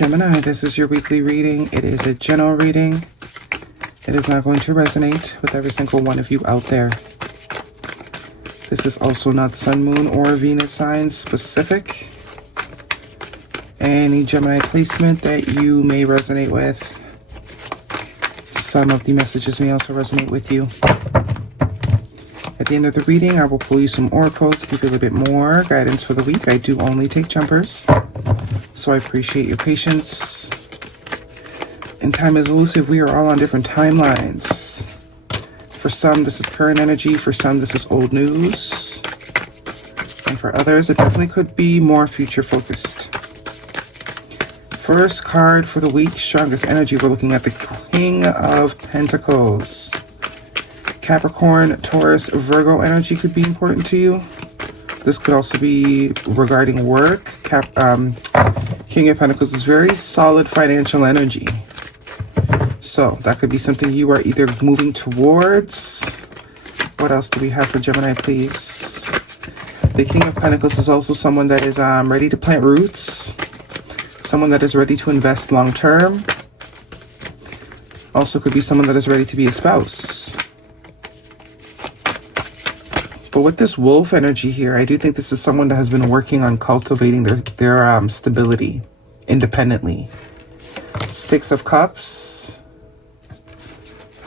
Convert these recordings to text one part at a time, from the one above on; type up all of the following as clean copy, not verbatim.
Gemini, this is your weekly reading. It is a general reading. It is not going to resonate with every single one of you out there. This is also not Sun, Moon, or Venus sign specific. Any Gemini placement that you may resonate with. Some of the messages may also resonate with you. At the end of the reading, I will pull you some oracles to give you a little bit more guidance for the week. I do only take jumpers, so I appreciate your patience. And time is elusive. We are all on different timelines. For some, this is current energy. For some, this is old news. And for others, it definitely could be more future focused. First card for the week, strongest energy. We're looking at the King of Pentacles. Capricorn, Taurus, Virgo energy could be important to you. This could also be regarding work. King of Pentacles is very solid financial energy. So that could be something you are either moving towards. What else do we have for Gemini, please? The King of Pentacles is also someone that is ready to plant roots. Someone that is ready to invest long term. Also could be someone that is ready to be a spouse. But with this wolf energy here, I do think this is someone that has been working on cultivating their stability independently. Six of Cups.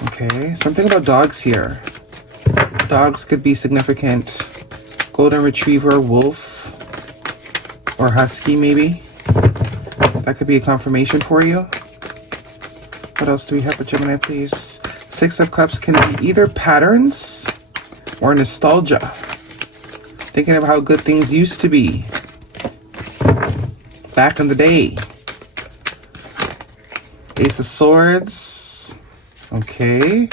Okay, something about dogs here. Dogs could be significant. Golden Retriever, wolf, or husky maybe. That could be a confirmation for you. What else do we have for Gemini, please? Six of Cups can be either patterns or nostalgia. Thinking of how good things used to be back in the day. Ace of Swords. Okay.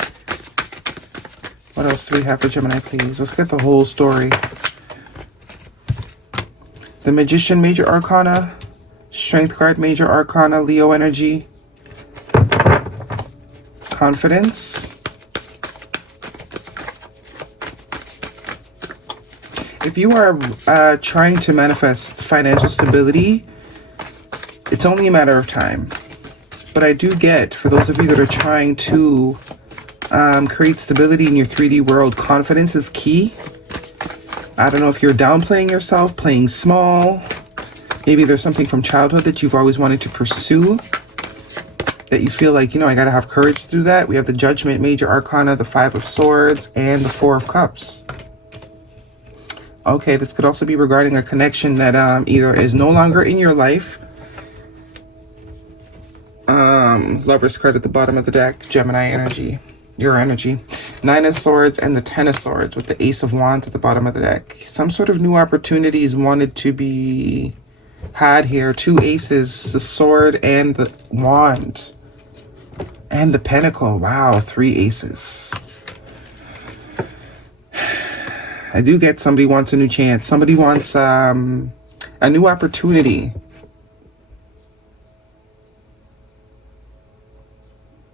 What else do we have for Gemini, please? Let's get the whole story. The Magician, Major Arcana. Strength card, Major Arcana, Leo energy. Confidence. If you are trying to manifest financial stability, it's only a matter of time. But I do get, for those of you that are trying to create stability in your 3D world, confidence is key. I don't know if you're downplaying yourself, playing small. Maybe there's something from childhood that you've always wanted to pursue, that you feel like, I gotta have courage to do that. We have the Judgment, Major Arcana, the Five of Swords, and the Four of Cups. Okay, this could also be regarding a connection that either is no longer in your life. Lover's card at the bottom of the deck, Gemini energy, your energy. Nine of Swords and the Ten of Swords with the Ace of Wands at the bottom of the deck. Some sort of new opportunities wanted to be had here. Two aces, the sword and the wand. And the pentacle. Wow, three aces. I do get somebody wants a new chance. Somebody wants a new opportunity.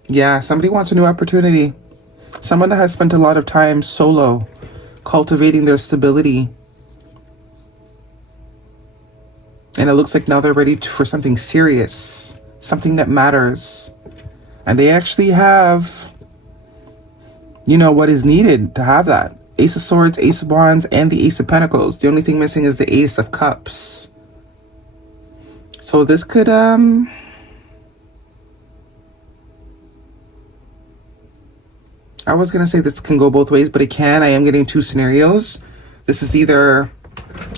Yeah, somebody wants a new opportunity. Someone that has spent a lot of time solo, cultivating their stability. And it looks like now they're ready for something serious, something that matters. And they actually have, what is needed to have that. Ace of Swords, Ace of Wands, and the Ace of Pentacles. The only thing missing is the Ace of Cups. So this could, I was going to say this can go both ways, but it can. I am getting two scenarios. This is either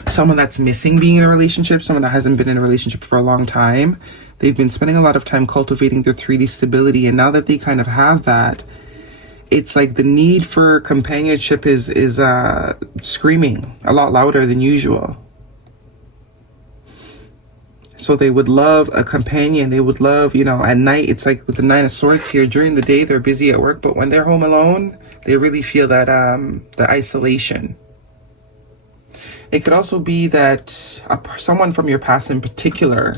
someone that's missing being in a relationship, someone that hasn't been in a relationship for a long time. They've been spending a lot of time cultivating their 3D stability, and now that they kind of have that, it's like the need for companionship is screaming a lot louder than usual. So they would love a companion. They would love, at night, it's like with the Nine of Swords here. During the day, they're busy at work, but when they're home alone, they really feel that the isolation. It could also be that someone from your past in particular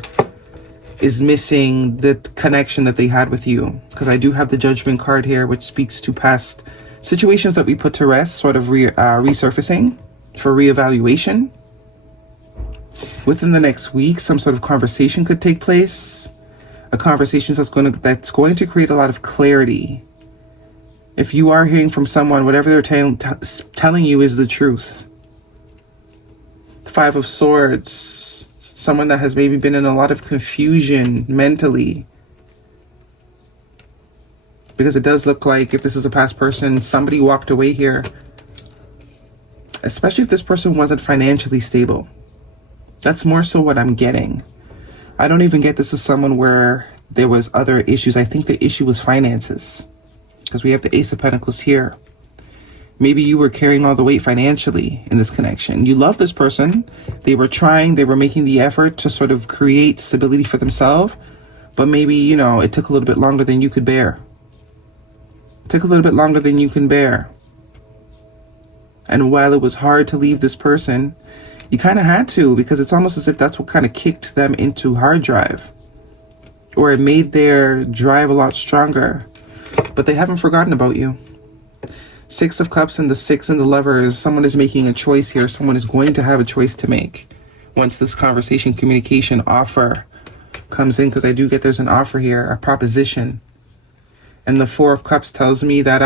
is missing the connection that they had with you. Because I do have the Judgment card here, which speaks to past situations that we put to rest, sort of resurfacing for reevaluation. Within the next week, some sort of conversation could take place. a conversation that's going to create a lot of clarity. If you are hearing from someone, whatever they're telling you is the truth. The Five of Swords, someone that has maybe been in a lot of confusion mentally. Because it does look like, if this is a past person, somebody walked away here. Especially if this person wasn't financially stable. That's more so what I'm getting. I don't even get this as someone where there was other issues. I think the issue was finances. Because we have the Ace of Pentacles here. Maybe you were carrying all the weight financially in this connection. You love this person. They were trying, they were making the effort to sort of create stability for themselves. But maybe, you know, it took a little bit longer than you could bear. It took a little bit longer than you can bear. And while it was hard to leave this person, you kind of had to, because it's almost as if that's what kind of kicked them into hard drive. Or it made their drive a lot stronger. But they haven't forgotten about you. Six of Cups and the Six and the Lovers. Someone is making a choice here. Someone is going to have a choice to make once this conversation, communication, offer comes in. Because I do get there's an offer here, a proposition. And the Four of Cups tells me that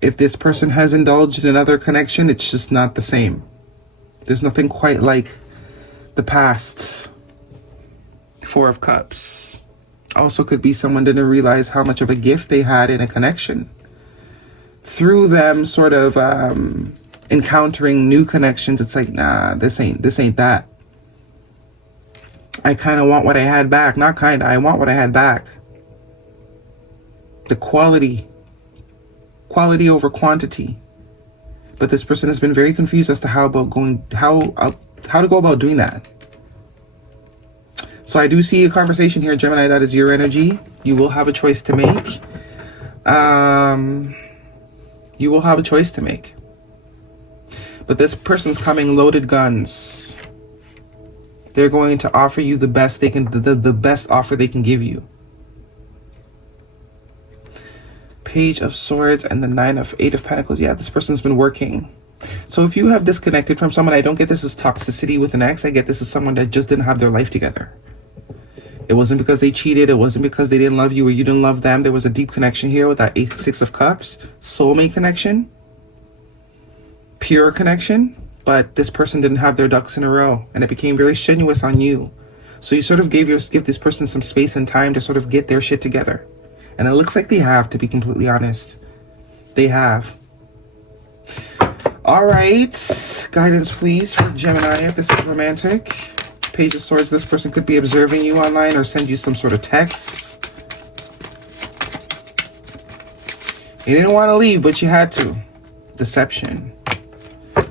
if this person has indulged in another connection, it's just not the same. There's nothing quite like the past. Four of Cups. Also could be someone didn't realize how much of a gift they had in a connection. Through them sort of encountering new connections, it's like, nah, this ain't that. I kind of want what I had back. Not kind of, I want what I had back. The quality over quantity. But this person has been very confused as to how to go about doing that. So I do see a conversation here, Gemini, that is your energy. You will have a choice to make. You will have a choice to make. But this person's coming loaded guns. They're going to offer you the best they can, the best offer they can give you. Page of Swords and the Eight of Pentacles. Yeah, this person's been working. So if you have disconnected from someone, I don't get this as toxicity with an ex. I get this as someone that just didn't have their life together. It wasn't because they cheated. It wasn't because they didn't love you or you didn't love them. There was a deep connection here with that Six of Cups. Soulmate connection. Pure connection. But this person didn't have their ducks in a row. And it became very strenuous on you. So you sort of give this person some space and time to sort of get their shit together. And it looks like they have, to be completely honest. They have. All right. Guidance, please, for Gemini, if this is romantic. Page of Swords. This person could be observing you online or send you some sort of text. You didn't want to leave, but you had to. Deception.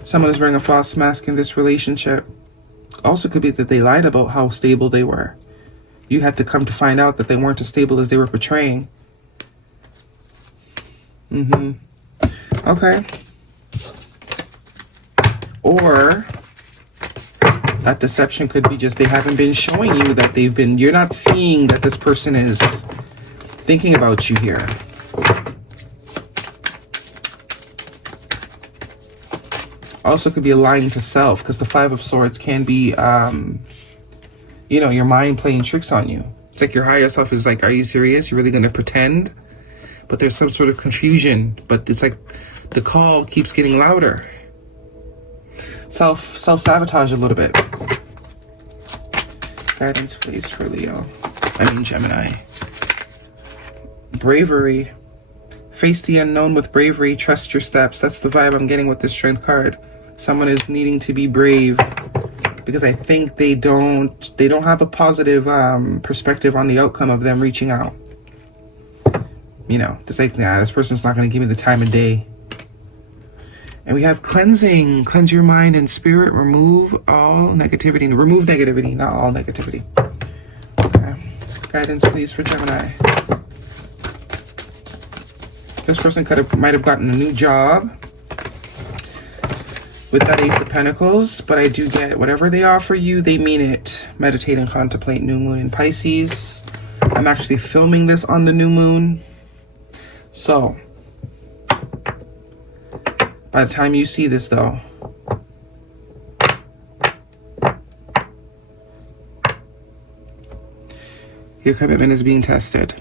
Someone is wearing a false mask in this relationship. Also could be that they lied about how stable they were. You had to come to find out that they weren't as stable as they were portraying. Okay. Or that deception could be just they haven't been showing you that they've been, you're not seeing that this person is thinking about you here. Also could be lying to self, because the Five of Swords can be, you know, your mind playing tricks on you. It's like your higher self is like, are you serious? You're really going to pretend? But there's some sort of confusion. But it's like the call keeps getting louder. Self-sabotage a little bit. Guidance, please, for Leo. Gemini. Bravery. Face the unknown with bravery. Trust your steps. That's the vibe I'm getting with this Strength card. Someone is needing to be brave. Because I think they don't have a positive perspective on the outcome of them reaching out. You know, it's like, nah, this person's not going to give me the time of day. And we have cleansing. Cleanse your mind and spirit. Remove all negativity. Remove negativity, not all negativity. Okay. Guidance, please, for Gemini. This person might have gotten a new job with that Ace of Pentacles, but I do get whatever they offer you, they mean it. Meditate and contemplate new moon in Pisces. I'm actually filming this on the new moon. So, by the time you see this though, Your commitment is being tested.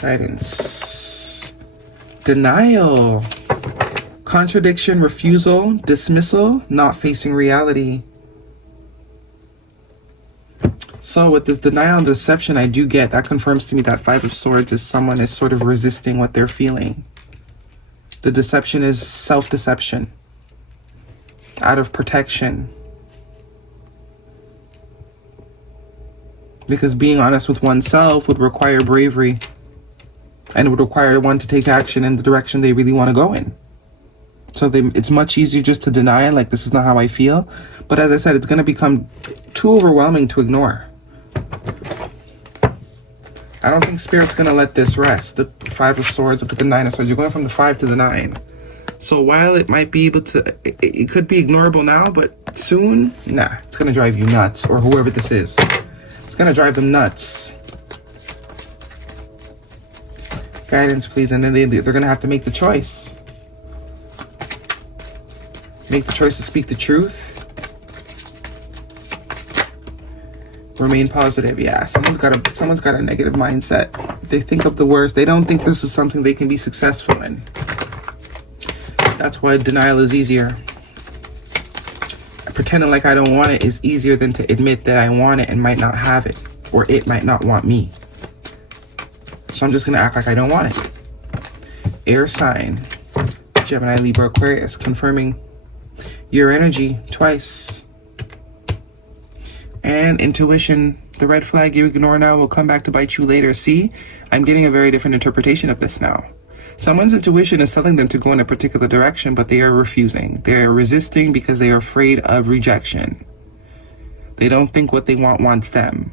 Guidance. Denial. Contradiction, refusal, dismissal, not facing reality. So with this denial and deception, I do get, that confirms to me that Five of Swords is someone is sort of resisting what they're feeling. The deception is self-deception, out of protection. Because being honest with oneself would require bravery, and it would require one to take action in the direction they really want to go in. So it's much easier just to deny, like, this is not how I feel. But as I said, it's going to become too overwhelming to ignore. I don't think Spirit's going to let this rest. The Five of Swords up to the Nine of Swords. You're going from the 5 to the 9. So while it might be able to, it could be ignorable now, but soon, nah, it's going to drive you nuts, or whoever this is. It's going to drive them nuts. Guidance, please. And then they're going to have to make the choice. Make the choice to speak the truth. Remain positive. Yeah, someone's got a negative mindset. They think of the worst. They don't think this is something they can be successful in. That's why denial is easier. Pretending like I don't want it is easier than to admit that I want it and might not have it, or it might not want me. So I'm just gonna act like I don't want it. Air sign, Gemini, Libra, Aquarius, confirming your energy twice. And intuition, the red flag you ignore now will come back to bite you later. See, I'm getting a very different interpretation of this now. Someone's intuition is telling them to go in a particular direction, but they are refusing. They're resisting because they are afraid of rejection. They don't think what they want wants them.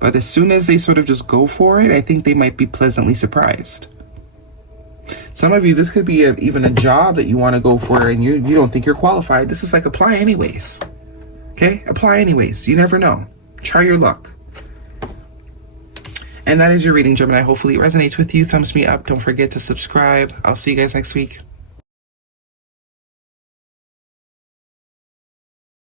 But as soon as they sort of just go for it, I think they might be pleasantly surprised. Some of you, this could be even a job that you want to go for and you don't think you're qualified. This is like apply anyways. Okay? Apply anyways. You never know. Try your luck. And that is your reading, Gemini. Hopefully it resonates with you. Thumbs me up. Don't forget to subscribe. I'll see you guys next week.